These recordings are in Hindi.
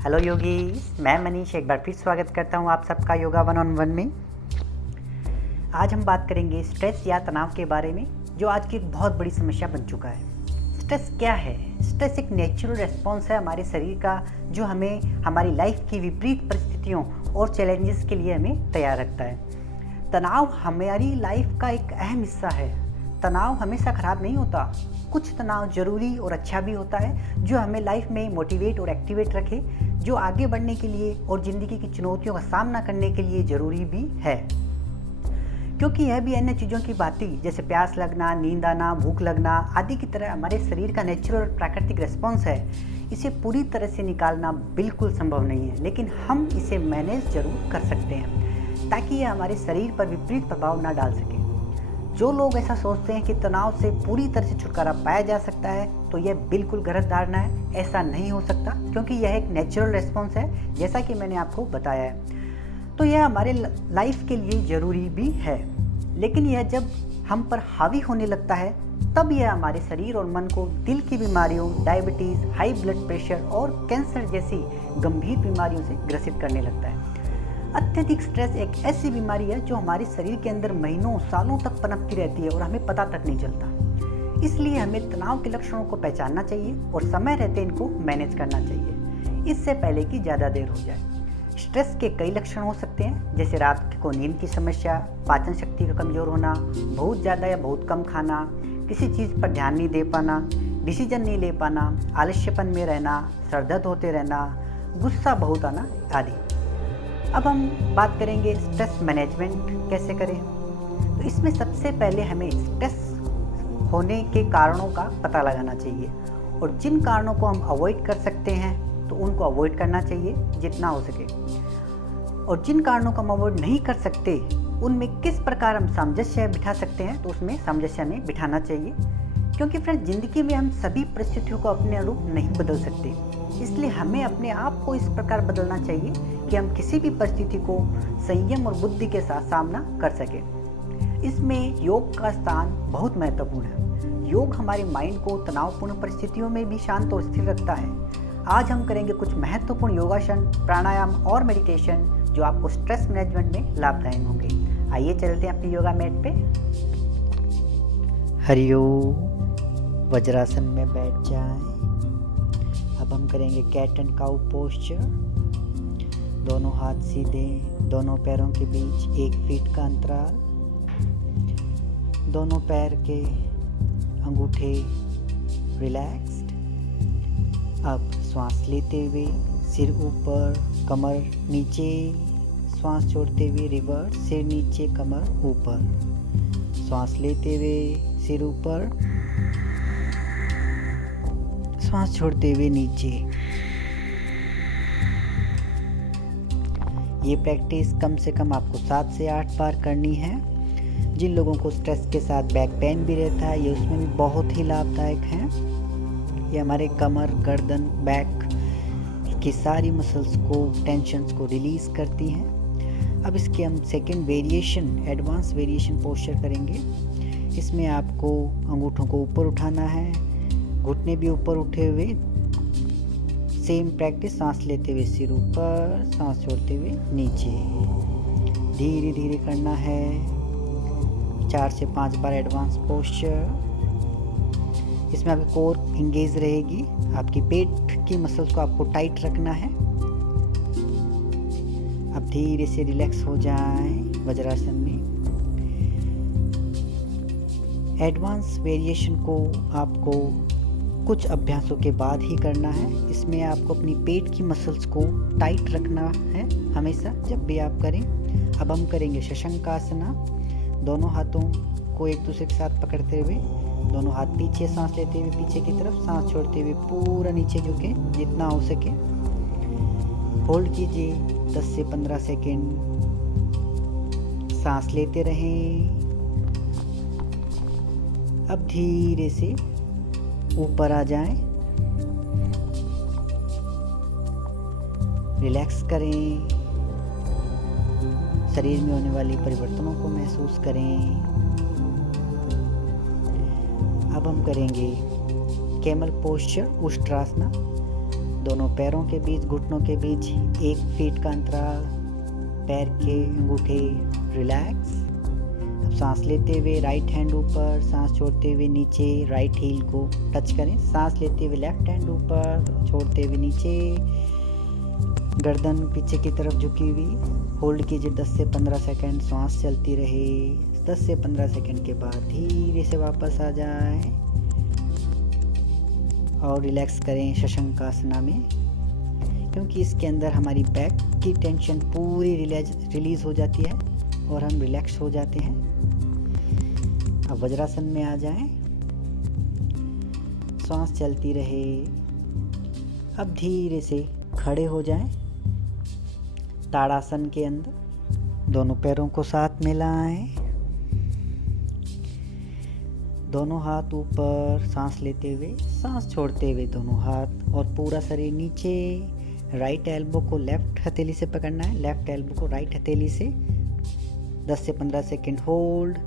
हेलो योगीज, मैं मनीष एक बार फिर स्वागत करता हूँ आप सबका योगा 1-on-1 में। आज हम बात करेंगे स्ट्रेस या तनाव के बारे में, जो आज की एक बहुत बड़ी समस्या बन चुका है। स्ट्रेस क्या है? स्ट्रेस एक नेचुरल रिस्पॉन्स है हमारे शरीर का, जो हमें हमारी लाइफ की विपरीत परिस्थितियों और चैलेंजेस के लिए हमें तैयार रखता है। तनाव हमारी लाइफ का एक अहम हिस्सा है। तनाव हमेशा ख़राब नहीं होता। कुछ तनाव ज़रूरी और अच्छा भी होता है, जो हमें लाइफ में मोटिवेट और एक्टिवेट रखे, जो आगे बढ़ने के लिए और ज़िंदगी की चुनौतियों का सामना करने के लिए ज़रूरी भी है। क्योंकि यह भी अन्य चीज़ों की भांति जैसे प्यास लगना, नींद आना, भूख लगना आदि की तरह हमारे शरीर का नेचुरल प्राकृतिक रिस्पॉन्स है। इसे पूरी तरह से निकालना बिल्कुल संभव नहीं है, लेकिन हम इसे मैनेज जरूर कर सकते हैं ताकि यह हमारे शरीर पर विपरीत प्रभाव न डाल सके। जो लोग ऐसा सोचते हैं कि तनाव से पूरी तरह से छुटकारा पाया जा सकता है, तो यह बिल्कुल गलत धारणा है। ऐसा नहीं हो सकता, क्योंकि यह एक नेचुरल रिस्पॉन्स है, जैसा कि मैंने आपको बताया है। तो यह हमारे लाइफ के लिए ज़रूरी भी है, लेकिन यह जब हम पर हावी होने लगता है, तब यह हमारे शरीर और मन को दिल की बीमारियों, डायबिटीज़, हाई ब्लड प्रेशर और कैंसर जैसी गंभीर बीमारियों से ग्रसित करने लगता है। अत्यधिक स्ट्रेस एक ऐसी बीमारी है जो हमारे शरीर के अंदर महीनों सालों तक पनपती रहती है और हमें पता तक नहीं चलता। इसलिए हमें तनाव के लक्षणों को पहचानना चाहिए और समय रहते इनको मैनेज करना चाहिए, इससे पहले कि ज़्यादा देर हो जाए। स्ट्रेस के कई लक्षण हो सकते हैं, जैसे रात को नींद की समस्या, पाचन शक्ति का कमज़ोर होना, बहुत ज़्यादा या बहुत कम खाना, किसी चीज़ पर ध्यान नहीं दे पाना, डिसीजन नहीं ले पाना, आलस्यपन में रहना, सर दर्द होते रहना, गुस्सा बहुत आना आदि। अब हम बात करेंगे स्ट्रेस मैनेजमेंट कैसे करें। तो इसमें सबसे पहले हमें स्ट्रेस होने के कारणों का पता लगाना चाहिए, और जिन कारणों को हम अवॉइड कर सकते हैं तो उनको अवॉइड करना चाहिए जितना हो सके, और जिन कारणों को हम अवॉइड नहीं कर सकते उनमें किस प्रकार हम सामंजस्य बिठा सकते हैं, तो उसमें सामंजस्य में बिठाना चाहिए। क्योंकि फ्रेंड, ज़िंदगी में हम सभी परिस्थितियों को अपने अनुरूप नहीं बदल सकते, इसलिए हमें अपने आप को इस प्रकार बदलना चाहिए कि हम किसी भी परिस्थिति को संयम और बुद्धि के साथ सामना कर सकें। इसमें योग का स्थान बहुत महत्वपूर्ण है। योग हमारे माइंड को तनावपूर्ण परिस्थितियों में भी शांत और स्थिर रखता है। आज हम करेंगे कुछ महत्वपूर्ण योगासन, प्राणायाम और मेडिटेशन, जो आपको स्ट्रेस मैनेजमेंट में लाभदायक होंगे। आइए चलते हैं अपनी योगा मैट पे। हरिओम। वज्रासन में बैठ जाएं। अब हम करेंगे कैट एंड काउ पोस्चर। दोनों हाथ सीधे, दोनों पैरों के बीच 1 फीट का अंतराल, दोनों पैर के अंगूठे रिलैक्स्ड। अब श्वास लेते हुए सिर ऊपर, कमर नीचे, श्वास छोड़ते हुए रिवर्स, सिर नीचे, कमर ऊपर। श्वास लेते हुए सिर ऊपर, श्वास छोड़ते हुए नीचे। ये प्रैक्टिस कम से कम आपको 7 से 8 बार करनी है। जिन लोगों को स्ट्रेस के साथ बैक पेन भी रहता है, ये उसमें भी बहुत ही लाभदायक है। ये हमारे कमर, गर्दन, बैक की सारी मसल्स को, टेंशन्स को रिलीज़ करती हैं। अब इसके हम second variation, advance variation posture करेंगे। इसमें आपको अंगूठों को ऊपर उठाना है, घुटने भी ऊपर उठे हुए। सेम प्रैक्टिस, सांस लेते हुए सिर ऊपर, सांस छोड़ते हुए नीचे। धीरे धीरे करना है। 4 से 5 बार एडवांस पोस्चर। इसमें आपकी कोर इंगेज रहेगी, आपकी पेट की मसल्स को आपको टाइट रखना है। अब धीरे से रिलैक्स हो जाएं वज्रासन में। एडवांस वेरिएशन को आपको कुछ अभ्यासों के बाद ही करना है। इसमें आपको अपनी पेट की मसल्स को टाइट रखना है हमेशा जब भी आप करें। अब हम करेंगे शशंकासना। दोनों हाथों को एक दूसरे के साथ पकड़ते हुए, दोनों हाथ पीछे, सांस लेते हुए पीछे की तरफ, सांस छोड़ते हुए पूरा नीचे झुके जितना हो सके। होल्ड कीजिए 10 से 15 सेकेंड। सांस लेते रहें। अब धीरे से ऊपर आ जाएं, रिलैक्स करें, शरीर में होने वाले परिवर्तनों को महसूस करें। अब हम करेंगे कैमल पोस्चर, उष्ट्रासना। दोनों पैरों के बीच, घुटनों के बीच 1 फीट का अंतराल, पैर के अंगूठे रिलैक्स। अब सांस लेते हुए राइट हैंड ऊपर, सांस छोड़ते हुए नीचे राइट हील को टच करें। सांस लेते हुए लेफ्ट हैंड ऊपर, छोड़ते हुए नीचे, गर्दन पीछे की तरफ झुकी हुई। होल्ड कीजिए 10 से 15 सेकंड, सांस चलती रहे। 10 से 15 सेकंड के बाद धीरे से वापस आ जाए और रिलैक्स करें शशंकासना में, क्योंकि इसके अंदर हमारी बैक की टेंशन पूरी रिलीज हो जाती है और हम रिलैक्स हो जाते हैं। अब वज्रासन में आ जाएं, सांस चलती रहे। अब धीरे से खड़े हो जाएं। ताड़ासन के अंदर दोनों पैरों को साथ मिलाएं, दोनों हाथ ऊपर, सांस लेते हुए, सांस छोड़ते हुए दोनों हाथ और पूरा शरीर नीचे। राइट एल्बो को लेफ्ट हथेली से पकड़ना है, लेफ्ट एल्बो को राइट हथेली से। 10 से 15 सेकंड होल्ड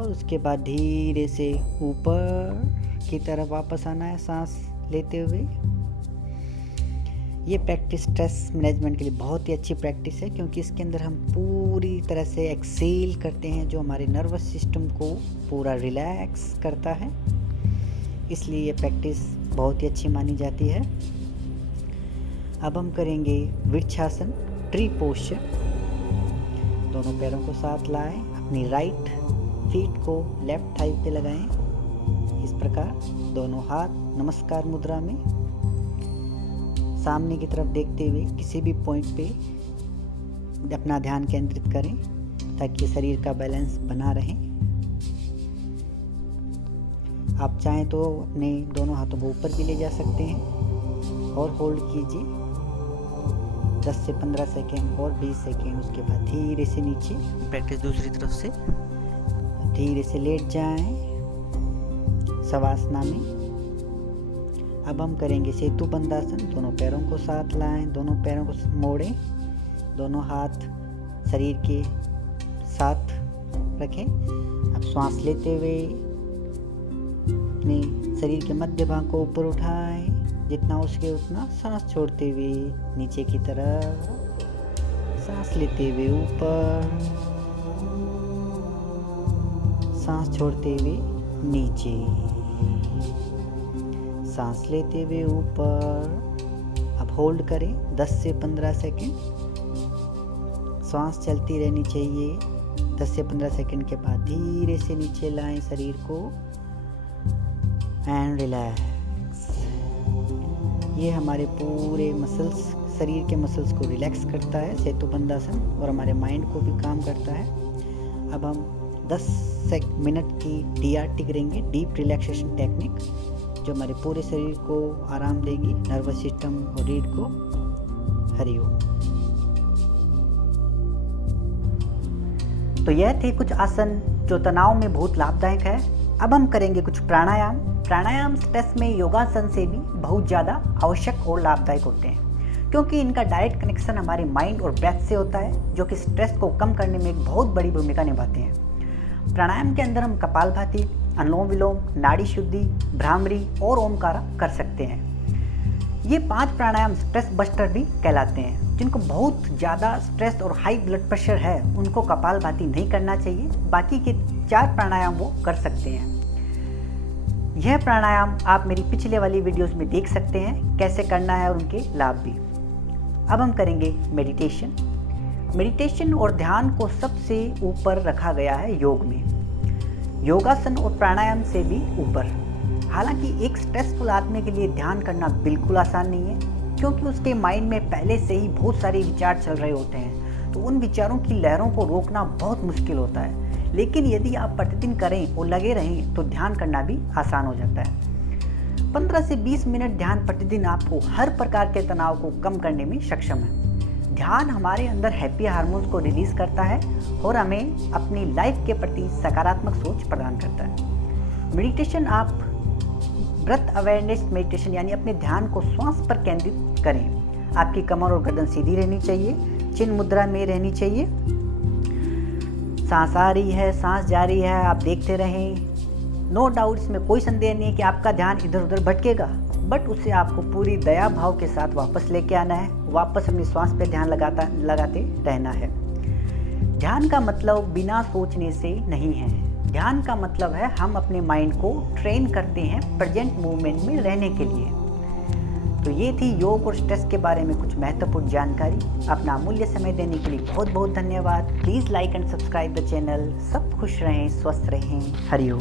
और उसके बाद धीरे से ऊपर की तरफ वापस आना है सांस लेते हुए। ये प्रैक्टिस स्ट्रेस मैनेजमेंट के लिए बहुत ही अच्छी प्रैक्टिस है, क्योंकि इसके अंदर हम पूरी तरह से एक्सेल करते हैं, जो हमारे नर्वस सिस्टम को पूरा रिलैक्स करता है। इसलिए ये प्रैक्टिस बहुत ही अच्छी मानी जाती है। अब हम करेंगे वृक्षासन, ट्री पोस्चर। दोनों पैरों को साथ लाएं, अपनी राइट फीट को लेफ्ट थाई पे लगाएं। इस प्रकार दोनों हाथ नमस्कार मुद्रा में सामने की तरफ देखते हुए किसी भी पॉइंट पे अपना ध्यान केंद्रित करें, ताकि शरीर का बैलेंस बना रहे। आप चाहें तो अपने दोनों हाथों को ऊपर भी ले जा सकते हैं और होल्ड कीजिए 10 से 15 सेकेंड और 20 सेकेंड। उसके बाद धीरे से नीचे, प्रैक्टिस दूसरी तरफ से, धीरे से लेट जाएं शवासना में। अब हम करेंगे सेतु बंधासन। दोनों पैरों को साथ लाएं, दोनों पैरों को मोड़ें, दोनों हाथ शरीर के साथ रखें। अब श्वास लेते हुए अपने शरीर के मध्य भाग को ऊपर उठाएं, जितना हो सके उतना। सांस छोड़ते हुए नीचे की तरफ, सांस लेते हुए ऊपर, सांस छोड़ते हुए नीचे, सांस लेते हुए ऊपर। अब होल्ड करें 10 से 15 सेकेंड। सांस चलती रहनी चाहिए। 10 से 15 सेकेंड के बाद धीरे से नीचे लाएं शरीर को एंड रिलैक्स। ये हमारे पूरे मसल्स, शरीर के मसल्स को रिलैक्स करता है सेतु बंधासन, और हमारे माइंड को भी काम करता है। अब हम 10 मिनट की DRT करेंगे, डीप रिलैक्सेशन टेक्निक, जो हमारे पूरे शरीर को आराम देगी, नर्वस सिस्टम और रीढ़ को। हरिओम। तो यह थे कुछ आसन जो तनाव में बहुत लाभदायक है। अब हम करेंगे कुछ प्राणायाम। प्राणायाम स्ट्रेस में योगासन से भी बहुत ज़्यादा आवश्यक और लाभदायक होते हैं, क्योंकि इनका डायरेक्ट कनेक्शन हमारे माइंड और ब्रेथ से होता है, जो कि स्ट्रेस को कम करने में एक बहुत बड़ी भूमिका निभाते हैं। प्राणायाम के अंदर हम कपालभाति, अनुलोम विलोम, नाड़ी शुद्धि, भ्रामरी और ओमकारा कर सकते हैं। ये 5 प्राणायाम स्ट्रेस बस्टर भी कहलाते हैं। जिनको बहुत ज़्यादा स्ट्रेस और हाई ब्लड प्रेशर है, उनको कपालभाति नहीं करना चाहिए। बाकी के 4 प्राणायाम वो कर सकते हैं। यह प्राणायाम आप मेरी पिछले वाली वीडियोस में देख सकते हैं कैसे करना है और उनके लाभ भी। अब हम करेंगे मेडिटेशन। मेडिटेशन और ध्यान को सबसे ऊपर रखा गया है योग में, योगासन और प्राणायाम से भी ऊपर। हालांकि एक स्ट्रेसफुल आदमी के लिए ध्यान करना बिल्कुल आसान नहीं है, क्योंकि उसके माइंड में पहले से ही बहुत सारे विचार चल रहे होते हैं, तो उन विचारों की लहरों को रोकना बहुत मुश्किल होता है। लेकिन यदि आप प्रतिदिन करें और लगे रहें तो ध्यान करना भी आसान हो जाता है। 15 से 20 मिनट ध्यान प्रतिदिन आपको हर प्रकार के तनाव को कम करने में सक्षम है। ध्यान हमारे अंदर हैप्पी हार्मोन्स को रिलीज करता है और हमें अपनी लाइफ के प्रति सकारात्मक सोच प्रदान करता है। मेडिटेशन आप ब्रेथ अवेयरनेस मेडिटेशन, यानी अपने ध्यान को श्वास पर केंद्रित करें। आपकी कमर और गर्दन सीधी रहनी चाहिए, चिन्ह मुद्रा में रहनी चाहिए। सांस आ रही है, सांस जा रही है, आप देखते रहें। नो डाउट, इसमें कोई संदेह नहीं है कि आपका ध्यान इधर उधर भटकेगा, बट उसे आपको पूरी दया भाव के साथ वापस लेके आना है, वापस अपनी श्वास पे ध्यान लगाते रहना है। ध्यान का मतलब बिना सोचने से नहीं है। ध्यान का मतलब है हम अपने माइंड को ट्रेन करते हैं प्रेजेंट मोमेंट में रहने के लिए। तो ये थी योग और स्ट्रेस के बारे में कुछ महत्वपूर्ण जानकारी। अपना अमूल्य समय देने के लिए बहुत बहुत धन्यवाद। Please like and subscribe the channel. सब खुश रहें, स्वस्थ रहें। हरि ओम।